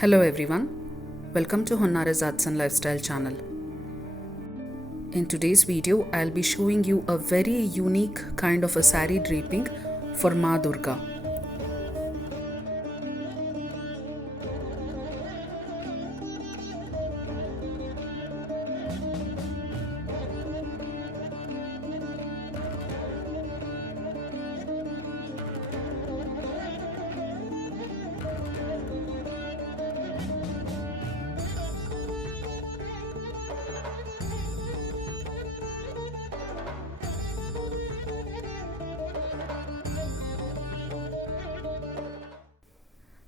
Hello everyone, welcome to Honnare's Arts and Lifestyle channel. In today's video, I'll be showing you a very unique kind of a sari draping for Ma Durga.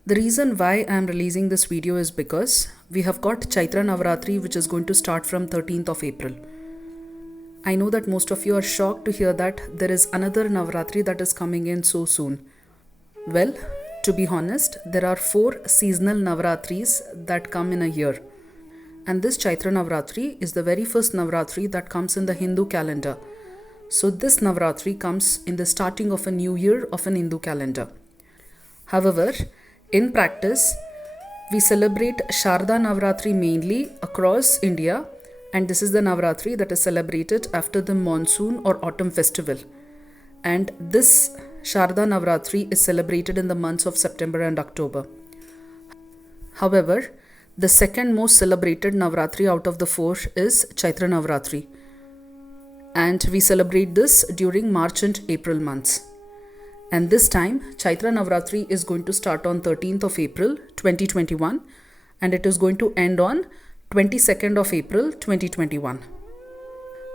The reason why I am releasing this video is because we have got Chaitra Navratri, which is going to start from 13th of April. I know that most of you are shocked to hear that there is another Navratri that is coming in so soon. Well, to be honest, there are 4 seasonal Navratris that come in a year. And this Chaitra Navratri is the very first Navratri that comes in the Hindu calendar. So this Navratri comes in the starting of a new year of an Hindu calendar. However, in practice, we celebrate Sharda Navratri mainly across India, and this is the Navratri that is celebrated after the monsoon or autumn festival. And this Sharda Navratri is celebrated in the months of September and October. However, the second most celebrated Navratri out of the 4 is Chaitra Navratri. And we celebrate this during March and April months. And this time, Chaitra Navratri is going to start on 13th of April 2021 and it is going to end on 22nd of April 2021.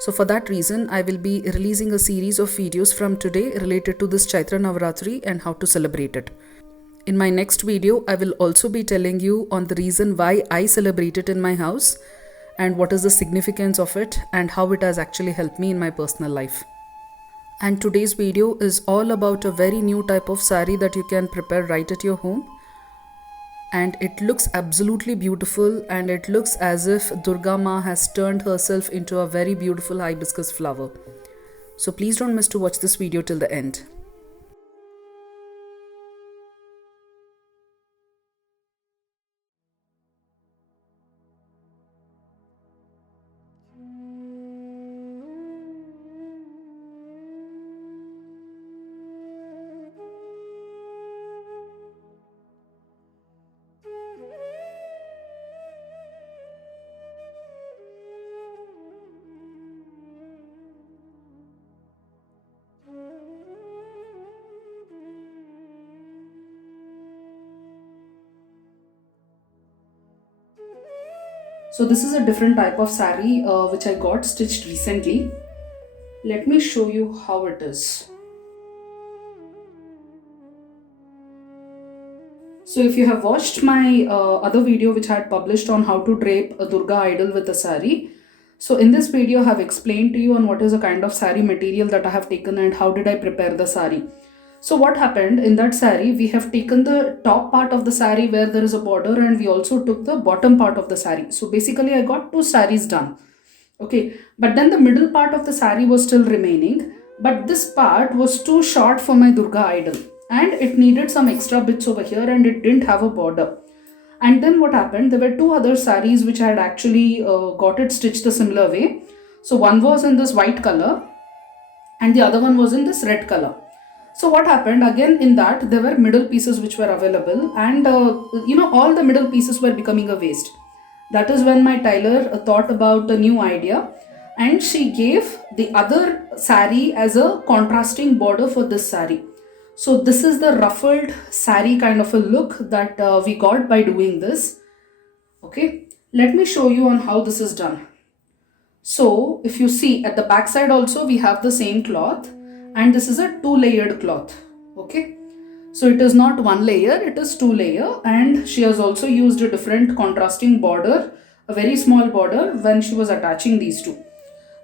So for that reason, I will be releasing a series of videos from today related to this Chaitra Navratri and how to celebrate it. In my next video, I will also be telling you on the reason why I celebrate it in my house and what is the significance of it and how it has actually helped me in my personal life. And today's video is all about a very new type of sari that you can prepare right at your home. And it looks absolutely beautiful and it looks as if Durga Ma has turned herself into a very beautiful hibiscus flower. So please don't miss to watch this video till the end. So this is a different type of sari which I got stitched recently. Let me show you how it is. So if you have watched my other video which I had published on how to drape a Durga idol with a sari. So in this video I have explained to you on what is the kind of sari material that I have taken and how did I prepare the sari. So what happened in that sari, we have taken the top part of the sari where there is a border and we also took the bottom part of the sari. So basically I got 2 saris done. Okay, but then the middle part of the sari was still remaining. But this part was too short for my Durga idol and it needed some extra bits over here and it didn't have a border. And then what happened, there were 2 other saris which I had actually got it stitched the similar way. So one was in this white color and the other one was in this red color. So what happened again in that there were middle pieces which were available and all the middle pieces were becoming a waste. That is when my tailor thought about a new idea and she gave the other sari as a contrasting border for this sari. So this is the ruffled sari kind of a look that we got by doing this. Okay, let me show you on how this is done. So if you see at the back side also we have the same cloth. And this is a 2-layered cloth. Okay, so it is not 1 layer, it is 2 layer and she has also used a different contrasting border, a very small border when she was attaching these 2.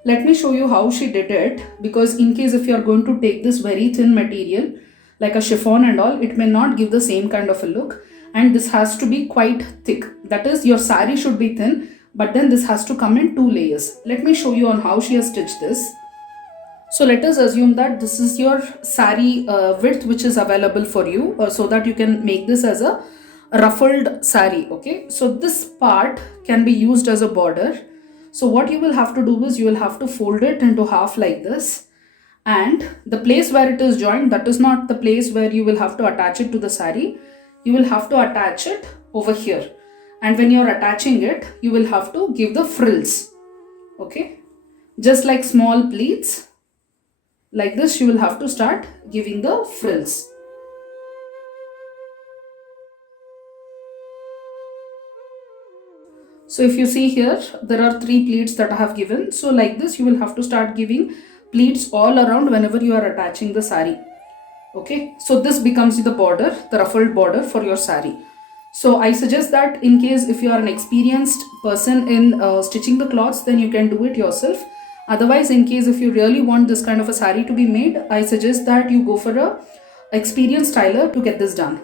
Let me show you how she did it, because in case if you are going to take this very thin material like a chiffon and all, it may not give the same kind of a look and this has to be quite thick. That is, your sari should be thin but then this has to come in 2 layers. Let me show you on how she has stitched this. So let us assume that this is your sari width which is available for you so that you can make this as a ruffled sari. Okay, so this part can be used as a border. So what you will have to do is you will have to fold it into half like this, and the place where it is joined, that is not the place where you will have to attach it to the sari. You will have to attach it over here, and when you're attaching it, you will have to give the frills. Okay, just like small pleats like this, you will have to start giving the frills. So if you see here, there are 3 pleats that I have given. So like this, you will have to start giving pleats all around whenever you are attaching the sari. Okay, so this becomes the border, the ruffled border for your sari. So I suggest that in case if you are an experienced person in stitching the cloths, then you can do it yourself. Otherwise, in case if you really want this kind of a sari to be made, I suggest that you go for a experienced tailor to get this done.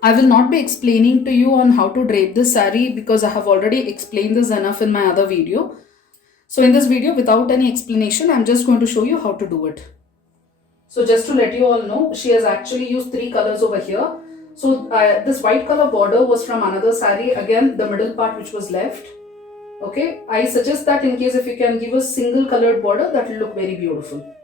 I will not be explaining to you on how to drape this sari because I have already explained this enough in my other video. So in this video, without any explanation, I'm just going to show you how to do it. So just to let you all know, she has actually used 3 colors over here. So this white color border was from another sari, again the middle part which was left. Okay, I suggest that in case if you can give a single colored border, that will look very beautiful.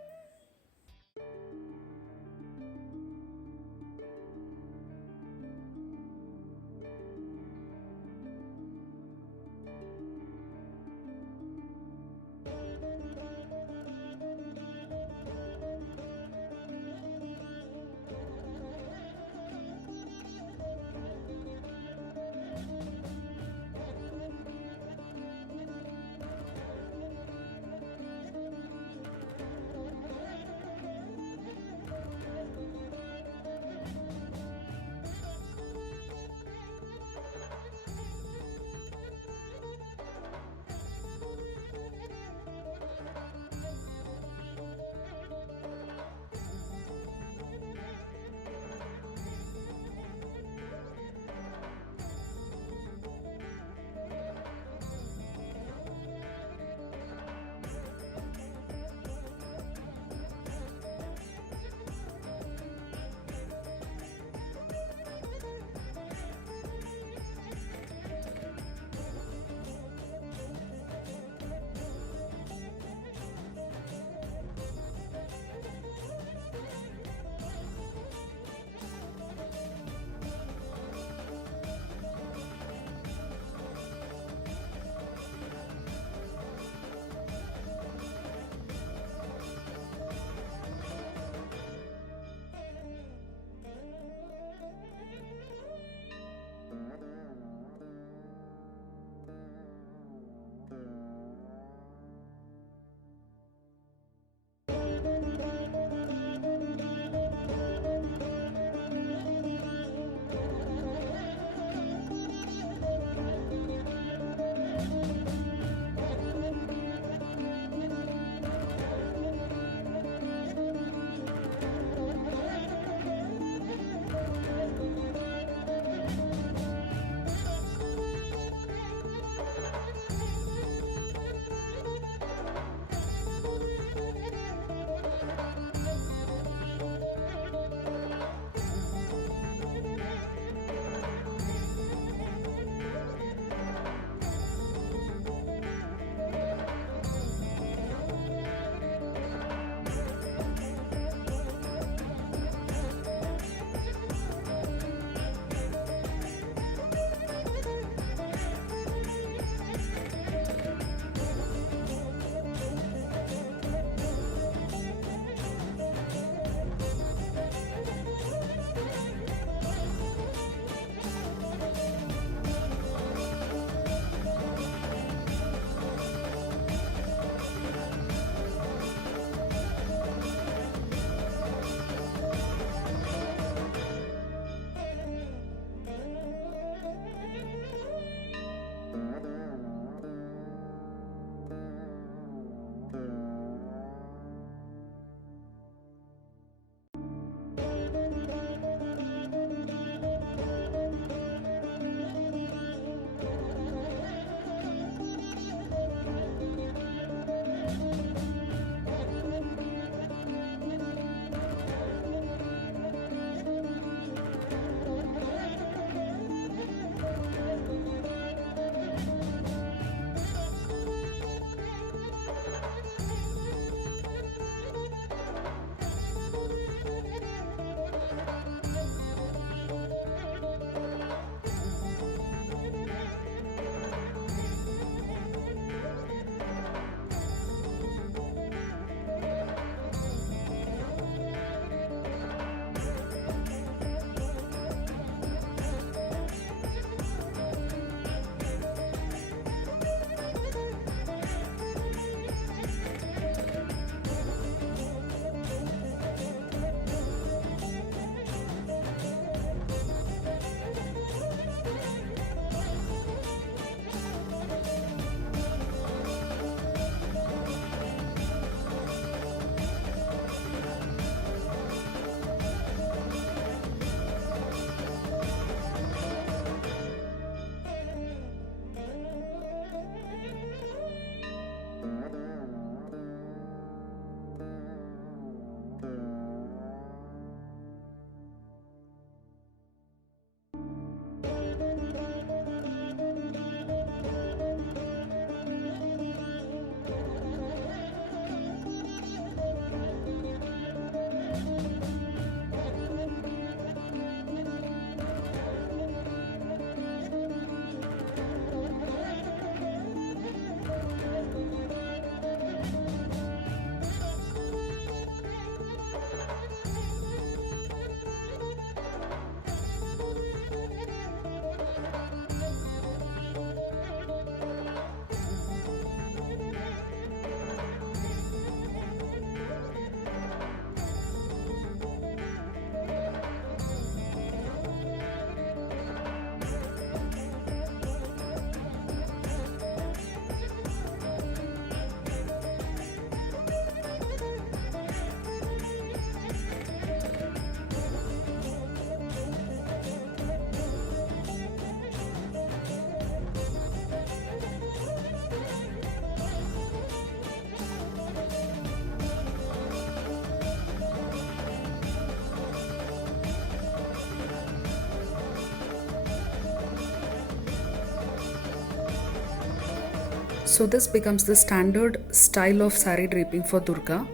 So this becomes the standard style of sari draping for Durga.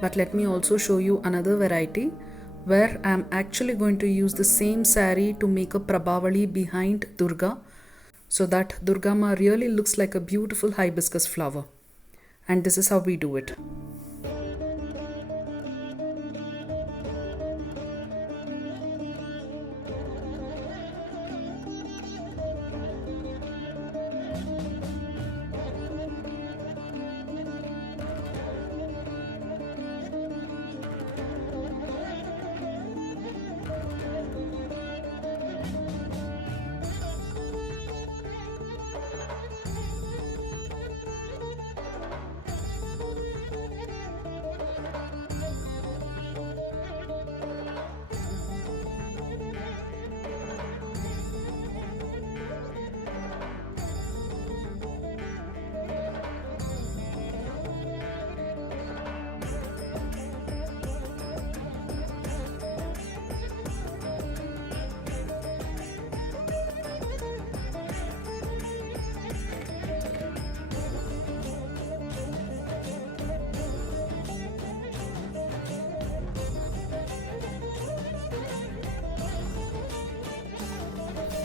But let me also show you another variety where I am actually going to use the same sari to make a Prabhavali behind Durga, so that Durga Ma really looks like a beautiful hibiscus flower. And this is how we do it.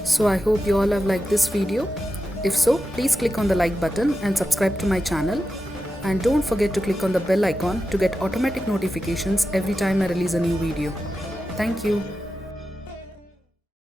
So I hope you all have liked this video. If so, please click on the like button and subscribe to my channel. And don't forget to click on the bell icon to get automatic notifications every time I release a new video. Thank you.